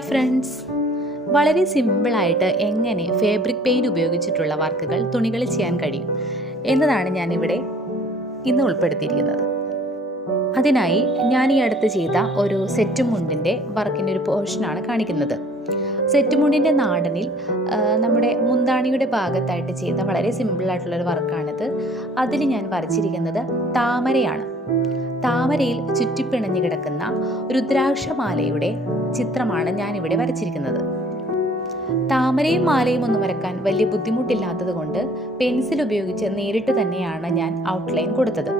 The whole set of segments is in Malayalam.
ഹായ് ഫ്രണ്ട്സ്, വളരെ സിമ്പിളായിട്ട് എങ്ങനെ ഫാബ്രിക് പെയിൻറ് ഉപയോഗിച്ചിട്ടുള്ള വർക്കുകൾ തുണികളിൽ ചെയ്യാൻ കഴിയും എന്നതാണ് ഞാനിവിടെ ഇന്ന് ഉൾപ്പെടുത്തിയിരിക്കുന്നത്. അതിനായി ഞാൻ ഈ അടുത്ത് ചെയ്ത ഒരു സെറ്റ് മുണ്ടിൻ്റെ വർക്കിൻ്റെ ഒരു പോർഷനാണ് കാണിക്കുന്നത്. സെറ്റ് മുണ്ടിൻ്റെ നാടനിൽ നമ്മുടെ മുന്താണിയുടെ ഭാഗത്തായിട്ട് ചെയ്ത വളരെ സിമ്പിളായിട്ടുള്ളൊരു വർക്കാണിത്. അതിൽ ഞാൻ വരച്ചിരിക്കുന്നത് താമരയാണ്. താമരയിൽ ചുറ്റിപ്പിണഞ്ഞു കിടക്കുന്ന രുദ്രാക്ഷമാലയുടെ ചിത്രമാണ് ഞാനിവിടെ വരച്ചിരിക്കുന്നത്. താമരയും മാലയും ഒന്നും വരക്കാൻ വലിയ ബുദ്ധിമുട്ടില്ലാത്തത് കൊണ്ട് പെൻസിൽ ഉപയോഗിച്ച് നേരിട്ട് തന്നെയാണ് ഞാൻ ഔട്ട്ലൈൻ കൊടുത്തത്.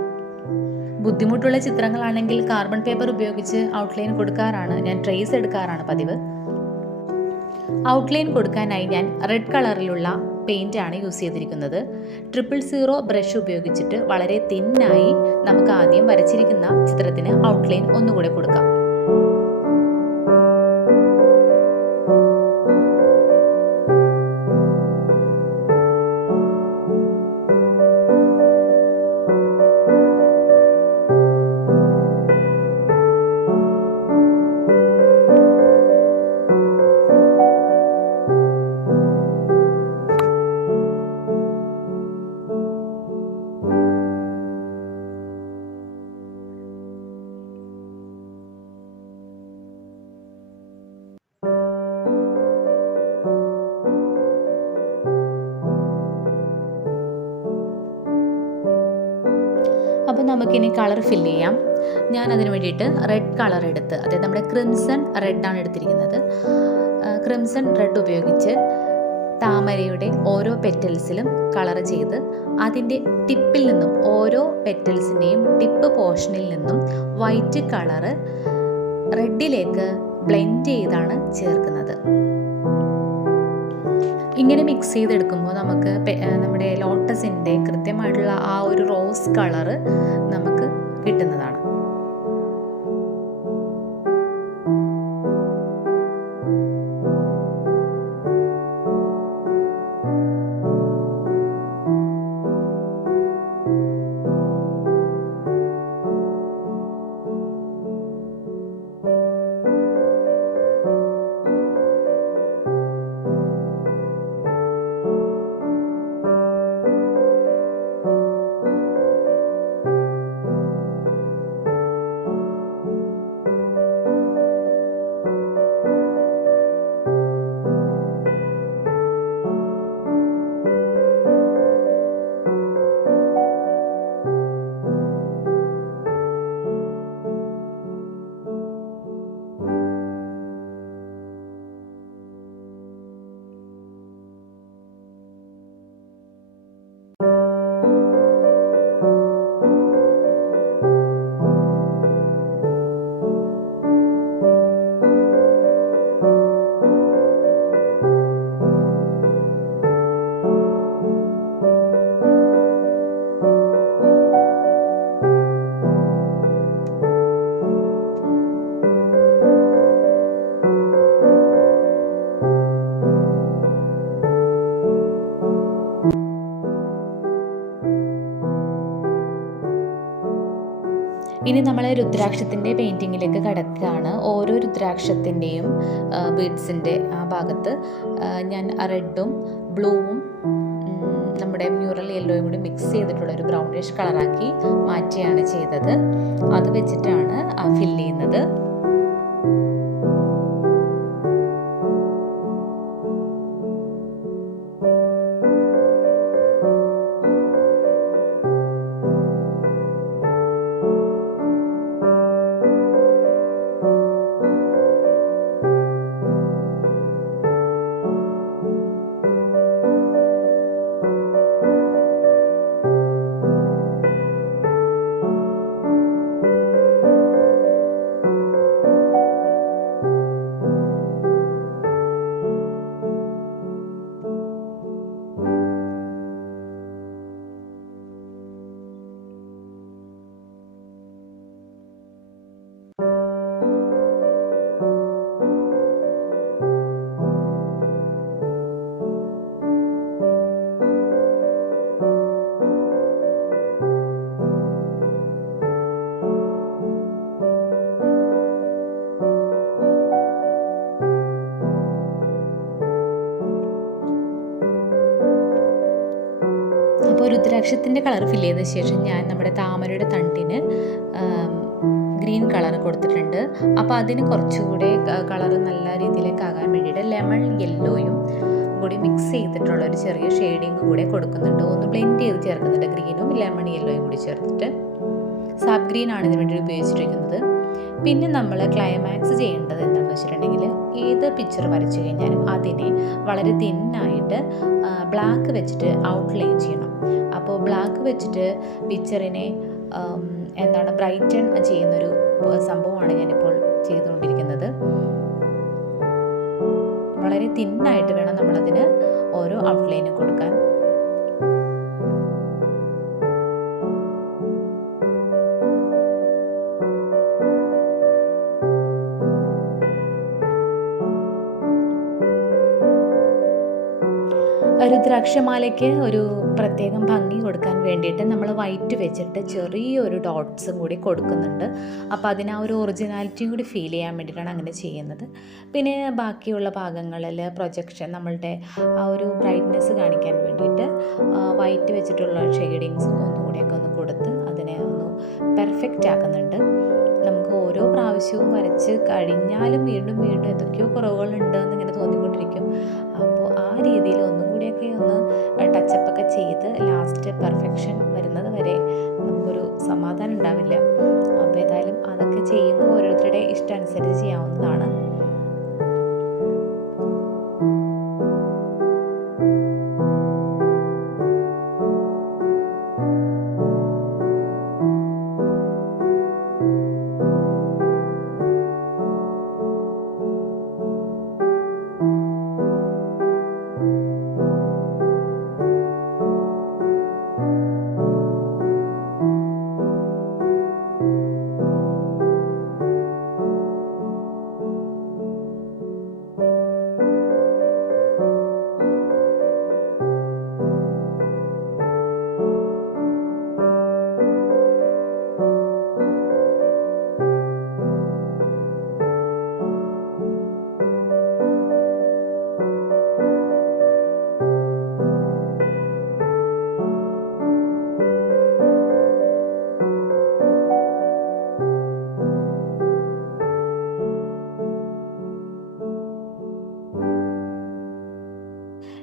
ബുദ്ധിമുട്ടുള്ള ചിത്രങ്ങളാണെങ്കിൽ കാർബൺ പേപ്പർ ഉപയോഗിച്ച് ഔട്ട്ലൈൻ കൊടുക്കാറാണ്, ഞാൻ ട്രേസ് എടുക്കാറാണ് പതിവ്. ഔട്ട്ലൈൻ കൊടുക്കാനായി ഞാൻ റെഡ് കളറിലുള്ള പെയിൻ്റാണ് യൂസ് ചെയ്തിരിക്കുന്നത്. 000 ബ്രഷ് ഉപയോഗിച്ചിട്ട് വളരെ തിന്നായി നമുക്ക് ആദ്യം വരച്ചിരിക്കുന്ന ചിത്രത്തിന് ഔട്ട്ലൈൻ ഒന്നുകൂടെ കൊടുക്കാം. അപ്പോൾ നമുക്കിനി കളർ ഫില്ല് ചെയ്യാം. ഞാൻ അതിന് വേണ്ടിയിട്ട് റെഡ് കളർ എടുത്ത്, അതായത് നമ്മുടെ ക്രിംസൺ റെഡാണ് എടുത്തിരിക്കുന്നത്. ക്രിംസൺ റെഡ് ഉപയോഗിച്ച് താമരയുടെ ഓരോ പെറ്റൽസിലും കളർ ചെയ്ത് അതിൻ്റെ ടിപ്പിൽ നിന്നും, ഓരോ പെറ്റൽസിൻ്റെയും ടിപ്പ് പോർഷനിൽ നിന്നും വൈറ്റ് കളറ് റെഡിലേക്ക് ബ്ലെൻഡ് ചെയ്താണ് ചേർക്കുന്നത്. ഇങ്ങനെ മിക്സ് ചെയ്തെടുക്കുമ്പോൾ നമുക്ക് നമ്മുടെ ലോട്ടസിൻ്റെ കൃത്യമായിട്ടുള്ള ആ ഒരു റോസ് കളറ് നമുക്ക് കിട്ടുന്നതാണ്. ഇനി നമ്മൾ രുദ്രാക്ഷത്തിൻ്റെ പെയിൻറ്റിങ്ങിലേക്ക് കടക്കുകയാണ്. ഓരോ രുദ്രാക്ഷത്തിൻ്റെയും ബീഡ്സിൻ്റെ ആ ഭാഗത്ത് ഞാൻ റെഡും ബ്ലൂവും നമ്മുടെ മ്യൂറൽ യെല്ലോയും കൂടി മിക്സ് ചെയ്തിട്ടുള്ള ഒരു ബ്രൗണിഷ് കളറാക്കി മാറ്റിയാണ് ചെയ്തത്. അത് വെച്ചിട്ടാണ് ഫില്ല് ചെയ്യുന്നത്. ലക്ഷ്യത്തിൻ്റെ കളർ ഫില്ല് ചെയ്ത ശേഷം ഞാൻ നമ്മുടെ താമരയുടെ തണ്ടിന് ഗ്രീൻ കളർ കൊടുത്തിട്ടുണ്ട്. അപ്പോൾ അതിന് കുറച്ചുകൂടെ കളർ നല്ല രീതിയിലേക്ക് ആകാൻ വേണ്ടിയിട്ട് ലെമൺ യെല്ലോയും കൂടി മിക്സ് ചെയ്തിട്ടുള്ള ഒരു ചെറിയ ഷെയ്ഡിങ് കൂടെ കൊടുക്കുന്നുണ്ട്. ഒന്ന് ബ്ലെൻഡ് ചെയ്ത് ചേർക്കുന്നുണ്ട്, ഗ്രീനും ലെമൺ യെല്ലോയും കൂടി ചേർത്തിട്ട്. സാബ് ഗ്രീൻ ആണ് ഇതിന് വേണ്ടി ഉപയോഗിച്ചിരിക്കുന്നത്. പിന്നെ നമ്മൾ ക്ലൈമാക്സ് ചെയ്യേണ്ടത് എന്താണെന്ന് വെച്ചിട്ടുണ്ടെങ്കിൽ ഏത് പിക്ചർ വരച്ചു കഴിഞ്ഞാലും അതിനെ വളരെ തിന്നായിട്ട് ബ്ലാക്ക് വെച്ചിട്ട് ഔട്ട്ലൈൻ ചെയ്യണം. അപ്പോൾ ബ്ലാക്ക് വെച്ചിട്ട് പിക്ചറിനെ ബ്രൈറ്റൺ ചെയ്യുന്നൊരു സംഭവമാണ് ഞാനിപ്പോൾ ചെയ്തുകൊണ്ടിരിക്കുന്നത്. വളരെ തിന്നായിട്ട് വേണം നമ്മളതിന് ഓരോ ഔട്ട്ലൈനും കൊടുക്കാൻ. രുദ്രാക്ഷമാലയ്ക്ക് ഒരു പ്രത്യേകം ഭംഗി കൊടുക്കാൻ വേണ്ടിയിട്ട് നമ്മൾ വൈറ്റ് വെച്ചിട്ട് ചെറിയൊരു ഡോട്ട്സും കൂടി കൊടുക്കുന്നുണ്ട്. അപ്പോൾ അതിന് ആ ഒരു ഒറിജിനാലിറ്റിയും കൂടി ഫീൽ ചെയ്യാൻ വേണ്ടിയിട്ടാണ് അങ്ങനെ ചെയ്യുന്നത്. പിന്നെ ബാക്കിയുള്ള ഭാഗങ്ങളിൽ പ്രൊജക്ഷൻ നമ്മളുടെ ആ ഒരു ബ്രൈറ്റ്നെസ് കാണിക്കാൻ വേണ്ടിയിട്ട് വൈറ്റ് വെച്ചിട്ടുള്ള ഷെയ്ഡിങ്സും ഒന്നുകൂടിയൊക്കെ ഒന്ന് കൊടുത്ത് അതിനെ ഒന്ന് പെർഫെക്റ്റ് ആക്കുന്നുണ്ട്. നമുക്ക് ഓരോ പ്രാവശ്യവും വരച്ച് കഴിഞ്ഞാലും വീണ്ടും വീണ്ടും എന്തൊക്കെയോ കുറവുകളുണ്ട് എന്നിങ്ങനെ തോന്നിക്കൊണ്ടിരിക്കും. അപ്പോൾ ആ രീതിയിൽ ഒന്നും കൂടിയൊക്കെ ഒന്ന് ടച്ചപ്പൊക്കെ ചെയ്ത് ലാസ്റ്റ് പെർഫെക്ഷൻ വരുന്നത് വരെ നമുക്കൊരു സമാധാനം ഉണ്ടാവില്ല. അപ്പോൾ ഏതായാലും അതൊക്കെ ചെയ്യുമ്പോൾ ഓരോരുത്തരുടെ ഇഷ്ടം അനുസരിച്ച് ചെയ്യാവുന്നതാണ്.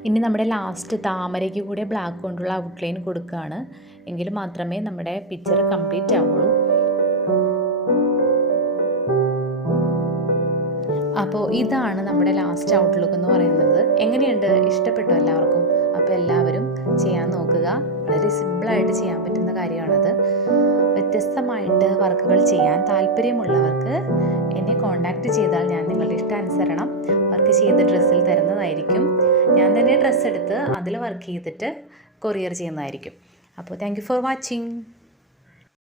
ഇനി നമ്മുടെ ലാസ്റ്റ് താമരയ്ക്ക് കൂടെ ബ്ലാക്ക് കൊണ്ടുള്ള ഔട്ട്ലൈൻ കൊടുക്കുകയാണ്. എങ്കിൽ മാത്രമേ നമ്മുടെ പിക്ചർ കംപ്ലീറ്റ് ആവുള്ളൂ. അപ്പോൾ ഇതാണ് നമ്മുടെ ലാസ്റ്റ് ഔട്ട്ലുക്ക് എന്ന് പറയുന്നത്. എങ്ങനെയുണ്ട്? ഇഷ്ടപ്പെട്ടോ എല്ലാവർക്കും? അപ്പോൾ എല്ലാവരും ചെയ്യാൻ നോക്കുക. വളരെ സിമ്പിളായിട്ട് ചെയ്യാൻ പറ്റുന്ന കാര്യമാണത്. വ്യത്യസ്തമായിട്ട് വർക്കുകൾ ചെയ്യാൻ താല്പര്യമുള്ളവർക്ക് എന്നെ കോൺടാക്റ്റ് ചെയ്താൽ ഞാൻ നിങ്ങളുടെ ഇഷ്ടാനുസരണം വർക്ക് ചെയ്ത് ഡ്രസ്സിൽ തരുന്നതായിരിക്കും. ഞാൻ തന്നെ ഡ്രസ്സ് എടുത്ത് അതിൽ വർക്ക് ചെയ്തിട്ട് കൊറിയർ ചെയ്യുന്നതായിരിക്കും. അപ്പോൾ താങ്ക് യു ഫോർ വാച്ചിങ്.